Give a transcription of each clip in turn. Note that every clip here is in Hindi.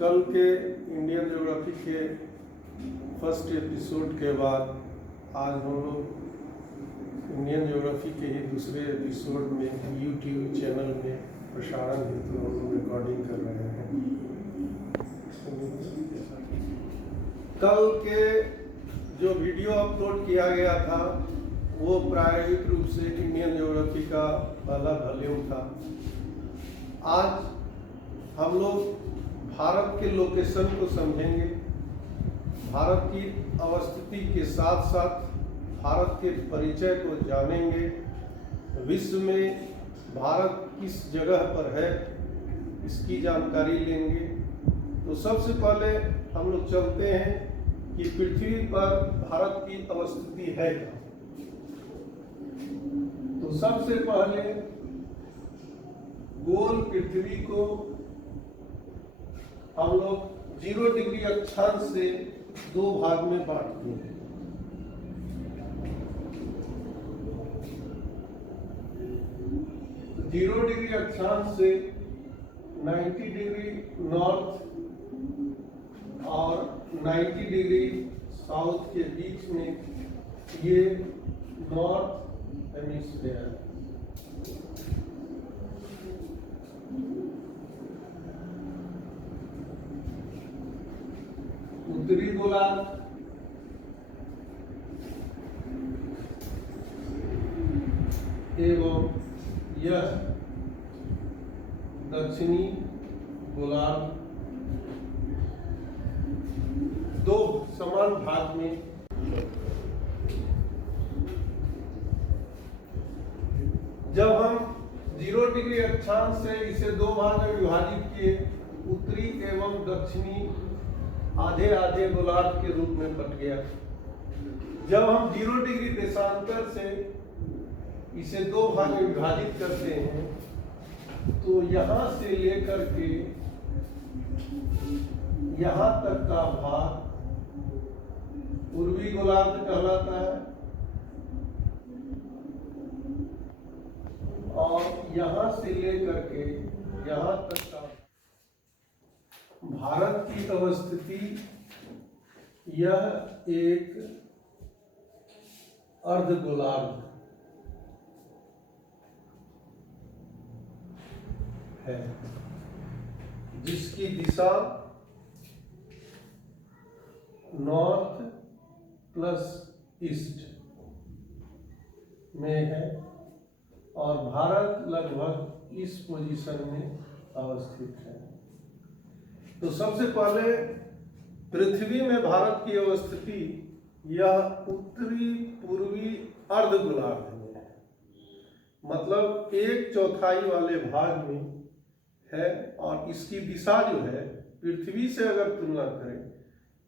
कल के इंडियन ज्योग्राफी के फर्स्ट एपिसोड के बाद आज हम लोग इंडियन ज्योग्राफी के ही दूसरे एपिसोड में यूट्यूब चैनल में प्रसारण हेतु हम लोग रिकॉर्डिंग कर रहे हैं। कल के जो वीडियो अपलोड किया गया था वो प्रायोगिक रूप से इंडियन ज्योग्राफी का पहला वॉल्यूम था। आज हम लोग भारत के लोकेशन को समझेंगे, भारत की अवस्थिति के साथ साथ भारत के परिचय को जानेंगे, विश्व में भारत किस जगह पर है इसकी जानकारी लेंगे। तो सबसे पहले हम लोग चलते हैं कि पृथ्वी पर भारत की अवस्थिति है क्या। तो सबसे पहले गोल पृथ्वी को हम लोग 0 डिग्री अक्षांश से 2 भाग में बांटते हैं। तो 0 डिग्री अक्षांश से 90 डिग्री नॉर्थ और 90 डिग्री साउथ के बीच में ये नॉर्थ हेमिस्फीयर है। उत्तरी गोलार्ध एवं यह दक्षिणी गोलार्ध 2 समान भाग में जब हम 0 डिग्री अक्षांश से इसे 2 भाग में विभाजित किए, उत्तरी एवं दक्षिणी आधे आधे गोलार्ध के रूप में बट गया। जब हम 0 डिग्री देशांतर से इसे 2 भाग में विभाजित करते हैं तो यहां से लेकर के यहां तक का भाग पूर्वी गोलार्ध कहलाता है और यहां से लेकर के यहां तक का भारत की अवस्थिति यह एक अर्ध गोलार्ध है जिसकी दिशा नॉर्थ प्लस ईस्ट में है और भारत लगभग इस पोजीशन में अवस्थित है। तो सबसे पहले पृथ्वी में भारत की अवस्थिति यह उत्तरी पूर्वी अर्ध गोलार्ध में है, मतलब 1/4 वाले भाग में है और इसकी दिशा जो है पृथ्वी से अगर तुलना करें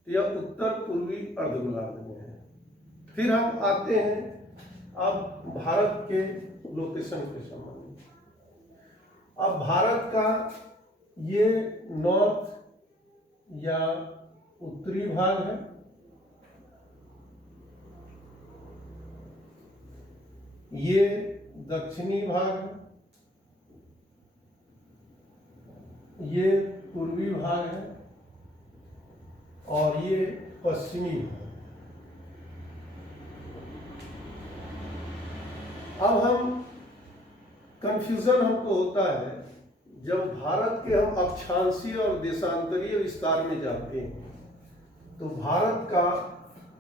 तो यह उत्तर पूर्वी अर्ध गोलार्ध में है। फिर हम आते हैं अब भारत के लोकेशन के संबंध में। अब भारत का ये नॉर्थ या उत्तरी भाग है, ये दक्षिणी भाग है, ये पूर्वी भाग है और ये पश्चिमी भाग। अब हम कंफ्यूजन हमको होता है जब भारत के हम अक्षांशीय और देशांतरीय विस्तार में जाते हैं तो भारत का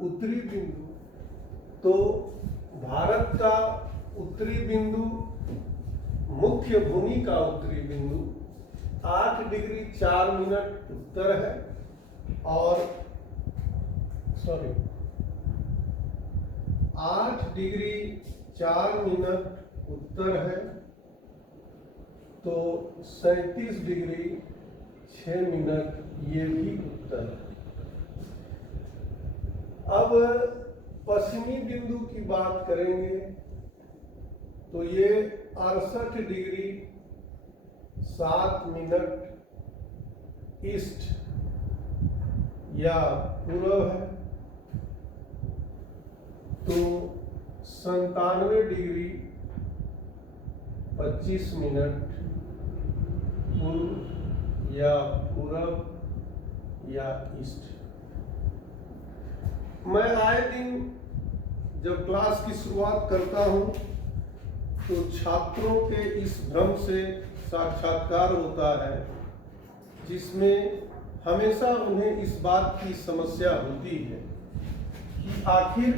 उत्तरी बिंदु, तो भारत का उत्तरी बिंदु मुख्य भूमि का उत्तरी बिंदु 8 डिग्री 4 मिनट उत्तर है और 8 डिग्री 4 मिनट उत्तर है तो 37 डिग्री 6 मिनट ये भी उत्तर है। अब पश्चिमी बिंदु की बात करेंगे तो ये 68 डिग्री 7 मिनट ईस्ट या पूर्व है तो 97 डिग्री 25 मिनट पूर्व या पूरब या ईस्ट। मैं आए दिन जब क्लास की शुरुआत करता हूं तो छात्रों के इस भ्रम से साक्षात्कार होता है जिसमें हमेशा उन्हें इस बात की समस्या होती है कि आखिर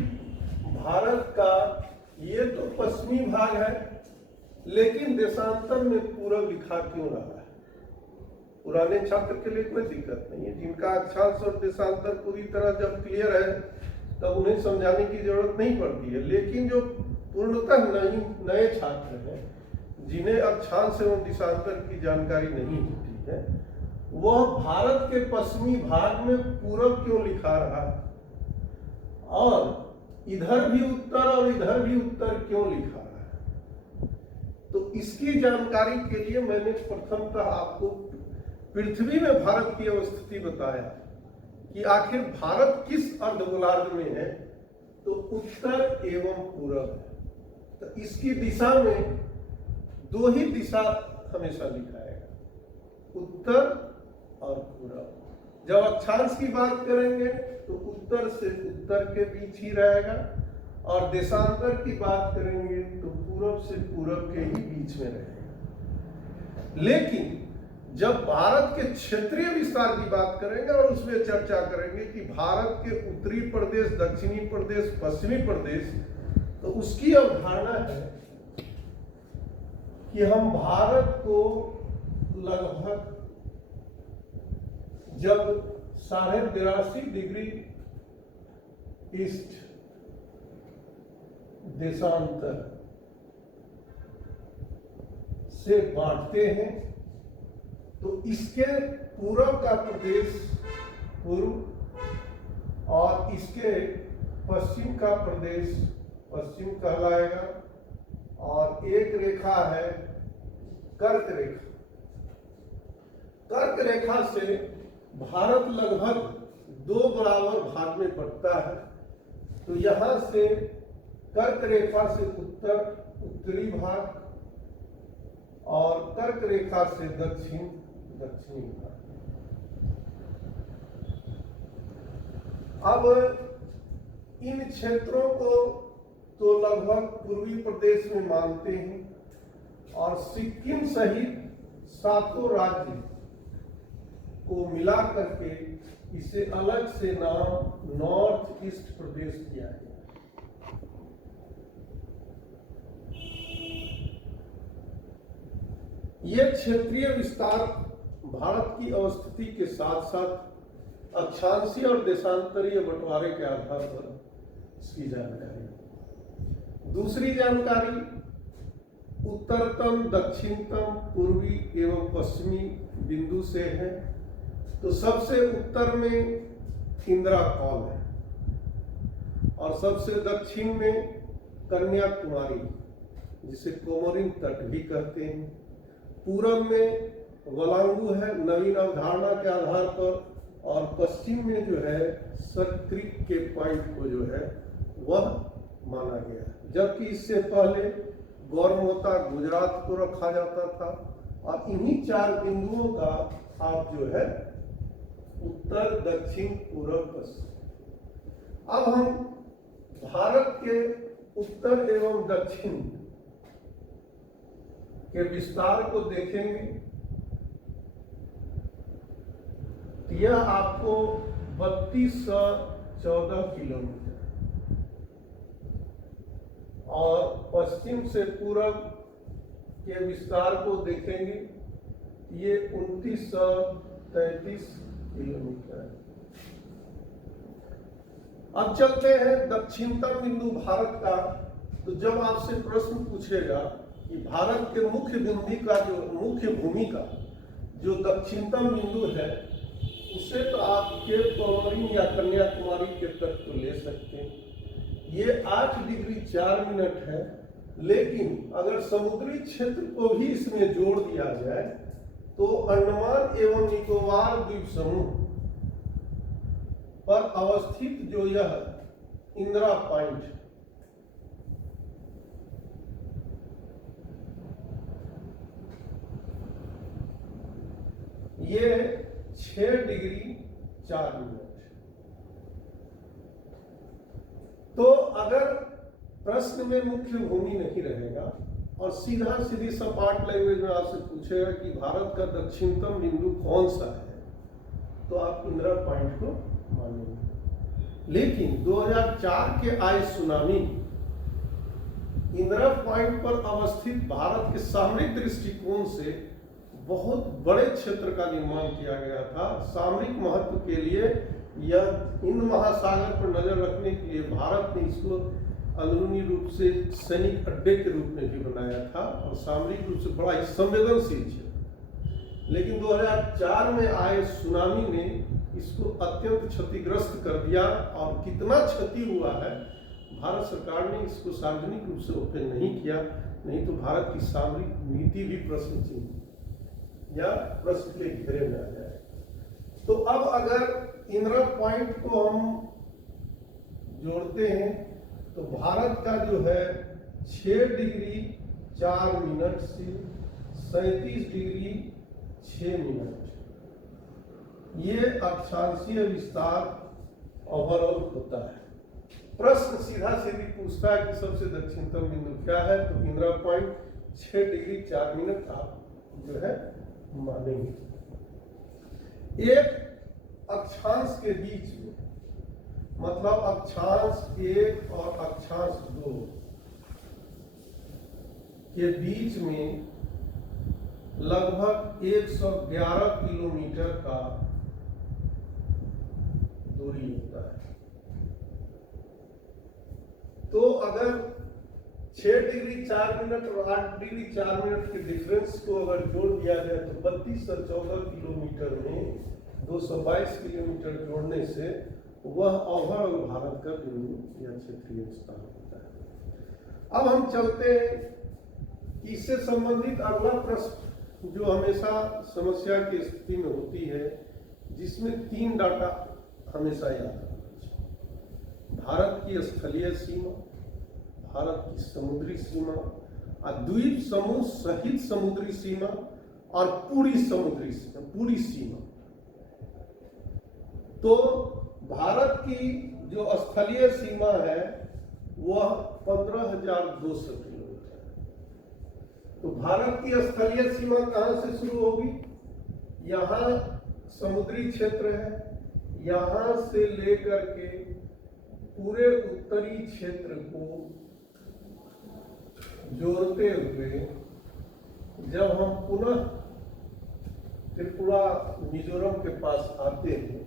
भारत का ये तो पश्चिमी भाग है, लेकिन देशांतर में पूरब लिखा क्यों रहा है। पुराने छात्र के लिए कोई दिक्कत नहीं है, जिनका अक्षांश और देशांतर पूरी तरह जब क्लियर है तब उन्हें समझाने की जरूरत नहीं पड़ती है। लेकिन जो पूर्णतः नए छात्र हैं, जिन्हें अक्षांश एवं देशांतर की जानकारी नहीं होती है, वह भारत के पश्चिमी भाग में पूरब क्यों लिखा रहा है और इधर भी उत्तर और इधर भी उत्तर क्यों लिखा रहा है। तो इसकी जानकारी के लिए मैंने प्रथमतः आपको पृथ्वी में भारत की अवस्थिति बताया कि आखिर भारत किस अर्धगोलार्ध में है, तो उत्तर एवं पूरब है। तो इसकी दिशा में दो ही दिशा हमेशा लिखाएगा, उत्तर और पूरब। जब अक्षांश की बात करेंगे तो उत्तर से उत्तर के बीच ही रहेगा, और देशांतर की बात करेंगे तो पूरब से पूरब के ही बीच में रहेगा। लेकिन जब भारत के क्षेत्रीय विस्तार की बात करेंगे और उसमें चर्चा करेंगे कि भारत के उत्तरी प्रदेश, दक्षिणी प्रदेश, पश्चिमी प्रदेश, तो उसकी अवधारणा है कि हम भारत को लगभग जब 83.5 डिग्री ईस्ट देशांतर से बांटते हैं, तो इसके पूरब का प्रदेश पूर्व और इसके पश्चिम का प्रदेश पश्चिम कहलाएगा। और एक रेखा है कर्क रेखा। कर्क रेखा से भारत लगभग 2 बराबर भाग में बढ़ता है। तो यहां से कर्क रेखा से उत्तरी भाग और कर्क रेखा से दक्षिणी भाग। अब इन क्षेत्रों को तो लगभग पूर्वी प्रदेश में मानते हैं, और सिक्किम सहित 7 राज्य को मिला करके इसे अलग से नाम नॉर्थ ईस्ट प्रदेश दिया गया। यह क्षेत्रीय विस्तार भारत की अवस्थिति के साथ साथ अक्षांशीय और देशांतरीय बंटवारे के आधार पर इसकी जानकारी। दूसरी जानकारी उत्तरतम, दक्षिणतम, पूर्वी एवं पश्चिमी बिंदु से है। तो सबसे उत्तर में इंदिरा कौल है और सबसे दक्षिण में कन्याकुमारी, जिसे कोमोरिन तट भी कहते हैं। पूरब में वलांगू है नवीन अवधारणा के आधार पर, और पश्चिम में जो है सक्रिक के पॉइंट को जो है वह माना गया, जबकि इससे पहले गौरमोता गुजरात को रखा जाता था। और इन्हीं 4 बिंदुओं का आप जो है उत्तर, दक्षिण, पूर्व, पश्चिम। अब हम भारत के उत्तर एवं दक्षिण के विस्तार को देखेंगे। यह आपको 3214 किलोमीटर, और पश्चिम से पूरब के विस्तार को देखेंगे, ये 2933 किलोमीटर है। अब चलते हैं दक्षिणतम बिंदु भारत का। तो जब आपसे प्रश्न पूछेगा कि भारत के मुख्य भूमि का जो दक्षिणतम बिंदु है, उसे तो आप केप कोमोरिन या कन्याकुमारी के तट को ले सकते हैं। ये 8 डिग्री 4 मिनट है, लेकिन अगर समुद्री क्षेत्र को भी इसमें जोड़ दिया जाए तो अंडमान एवं निकोबार द्वीप समूह पर अवस्थित जो यह इंदिरा पॉइंट, ये 6 डिग्री 4 मिनट। तो अगर प्रश्न में मुख्य भूमि नहीं रहेगा और सीधा सीधी सपाट लैंग्वेज में आपसे पूछेगा कि भारत का दक्षिणतम बिंदु कौन सा है, तो आप इंदिरा पॉइंट को मानेंगे। लेकिन 2004 के आए सुनामी इंदिरा पॉइंट पर अवस्थित भारत के सामरिक दृष्टिकोण से बहुत बड़े क्षेत्र का निर्माण किया गया था। सामरिक महत्व के लिए यह हिंद महासागर पर नजर रखने के लिए भारत ने इसको अंदरूनी रूप से सैनिक अड्डे के रूप में भी बनाया था और सामरिक रूप से बड़ा ही संवेदनशील क्षेत्र। लेकिन 2004 में आए सुनामी ने इसको अत्यंत क्षतिग्रस्त कर दिया और कितना क्षति हुआ है भारत सरकार ने इसको सार्वजनिक रूप से ओपन नहीं किया, नहीं तो भारत की सामरिक नीति भी प्रश्न चिन्ह या प्रश्न के घेरे में आ जाए। तो अब अगर इंदिरा पॉइंट को हम जोड़ते हैं तो भारत का जो है 6 डिग्री 4 मिनट से 37 डिग्री 6 मिनट ये अक्षांशीय विस्तार ओवरऑल होता है। प्रश्न सीधा सीधी पूछता है कि सबसे दक्षिणतम बिंदु क्या है, तो इंदिरा पॉइंट 6 डिग्री 4 मिनट आप जो है मानेंगे। एक अक्षांश के बीच में मतलब अक्षांश 1 और अक्षांश 2 के बीच में लगभग 111 किलोमीटर का दूरी होता है। तो अगर 6 डिग्री 4 मिनट और 8 डिग्री 4 मिनट के डिफरेंस को अगर जोड़ दिया जाए तो 32 और 14 किलोमीटर में 222 किलोमीटर जोड़ने से वह ओवरऑल भारत का बिंदु या क्षेत्रीय विस्तार होता है। अब हम चलते हैं इससे संबंधित अगला प्रश्न जो हमेशा समस्या की स्थिति में होती है, जिसमें 3 डाटा हमेशा याद रखना चाहिए। भारत की स्थलीय सीमा, भारत की समुद्री सीमा और द्वीप समूह सहित समुद्री सीमा और पूरी समुद्री सीमा, पूरी सीमा। तो भारत की जो स्थलीय सीमा है वह 15,200 किलोमीटर है। तो भारत की स्थलीय सीमा कहां से शुरू होगी? यहां समुद्री क्षेत्र है, यहां से लेकर के पूरे उत्तरी क्षेत्र को जोड़ते हुए जब हम पुनः त्रिपुरा मिजोरम के पास आते हैं,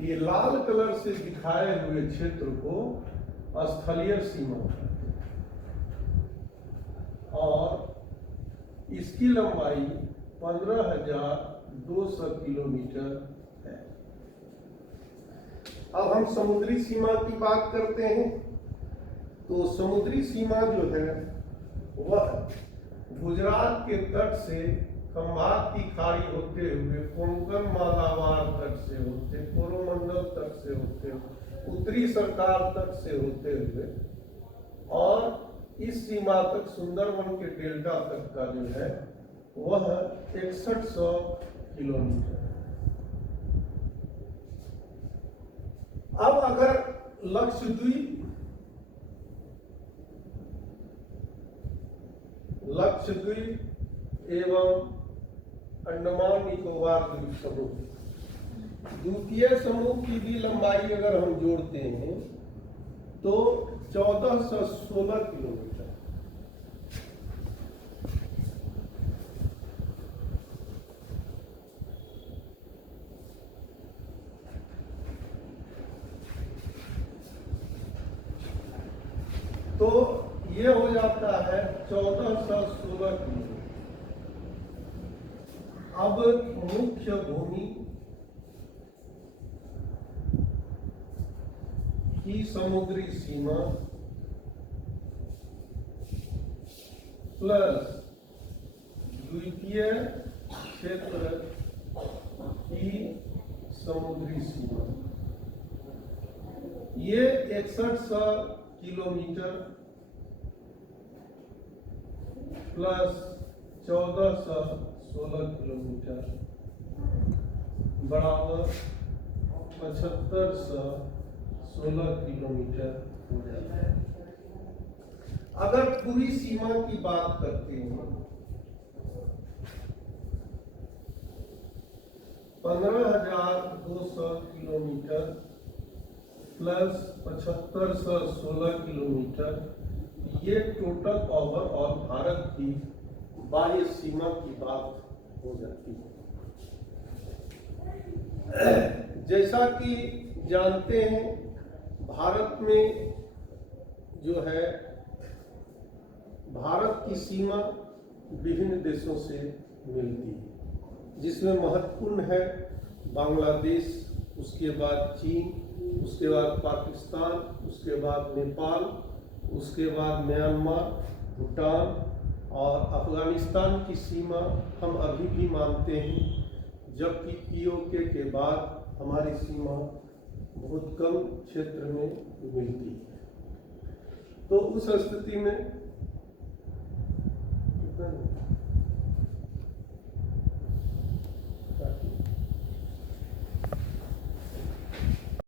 ये लाल कलर से दिखाए हुए क्षेत्र को स्थलीय सीमा और इसकी लंबाई 15,200 किलोमीटर है। अब हम समुद्री सीमा की बात करते हैं। तो समुद्री सीमा जो है वह गुजरात के तट से खंभात की खाड़ी होते हुए कोंकण मालाबार तट से होते, कोरोमंडल तट से होते, उत्तरी सरकार तट से होते हुए और इस सीमा तक सुंदरवन के डेल्टा तक का जो है वह 6100 किलोमीटर। अब अगर लक्षद्वीप एवं अंडमान निकोबार द्वीप समूह, द्वितीय समूह की भी लंबाई अगर हम जोड़ते हैं तो 1416 किलोमीटर। तो ये हो जाता है 1416 किलोमीटर। अब मुख्य भूमि की समुद्री सीमा प्लस द्वितीय क्षेत्र की समुद्री सीमा, ये 6100 किलोमीटर प्लस 1416 किलोमीटर बराबर 7516 किलोमीटर हो जाता है। अगर पूरी सीमा की बात करते हैं, 15,200 किलोमीटर प्लस 7516 किलोमीटर, ये टोटल ओवरऑल भारत की बाह्य सीमा की बात हो जाती है। जैसा कि जानते हैं, भारत में जो है, भारत की सीमा विभिन्न देशों से मिलती है, जिसमें महत्वपूर्ण है बांग्लादेश, उसके बाद चीन, उसके बाद पाकिस्तान, उसके बाद नेपाल, उसके बाद म्यांमार, भूटान और अफगानिस्तान की सीमा हम अभी भी मानते हैं, जबकि POK के बाद हमारी सीमा बहुत कम क्षेत्र में मिलती है। तो उस स्थिति में